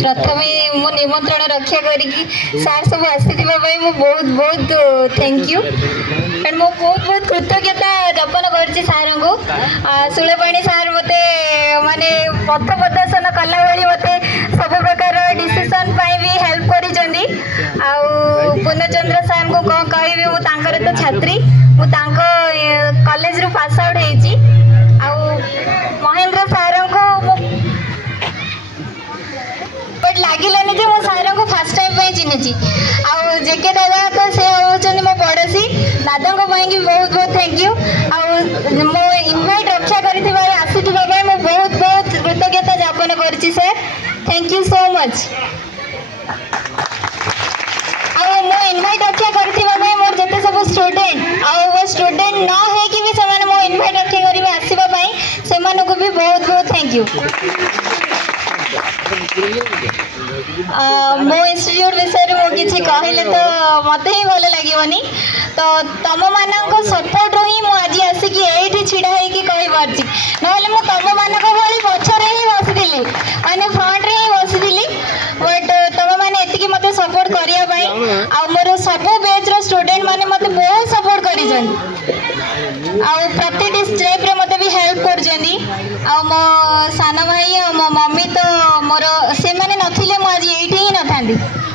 प्रथमे मो निमंत्रण रक्षा करी सार सब आसी बहुत बहुत थैंक यू एंड मो बहुत बहुत कृतज्ञता ज्ञापन कर सार को सुलेपाणी सार मते माने पथ प्रदर्शन कला बेली मते सब प्रकार डिसीजन भी हेल्प करी पूर्णचंद्र सार को कौन कहबी मुझे तो छात्री मुझे कॉलेज रु पास आउट होती महेंद्र सार को बट लगिलानी जे मो सार को फास्ट टाइम चिन्ही जेके दादा तो से होचनी मो पड़ोसी दादा को भी बहुत बहुत थैंक यू मो इनवाइट रक्षा करी आसीथिबा मो बहुत बहुत कृतज्ञता ज्ञापन करछि sir thank you so much मो इनवाइट रक्षा करथिबा मोर जते सब स्टूडेंट वो स्टूडेंट न है कि भी से मो इनवाइट रक्षा करी आसीबा से को भी बहुत बहुत थैंक यू मो इंस्टीट्यूट विषय में किसी कहले तो मत ही भल लगे तो तुम मान सपोर्ट ही मुझे आसिक ये छिड़ा होगी कही पार्टी ना तुम मान भाई पचर ही बसी मैंने फ्रंट रे ही बसी बट तुम मैंने ये मत सपोर्ट करने मोर सब बैच स्टूडेंट मैंने मत बहुत सपोर्ट कर प्रति स्टेप रे मत भी हेल्प कर मो सान भाई मो मम्मी तो मोर से मैंने नथिले आज ये ही न था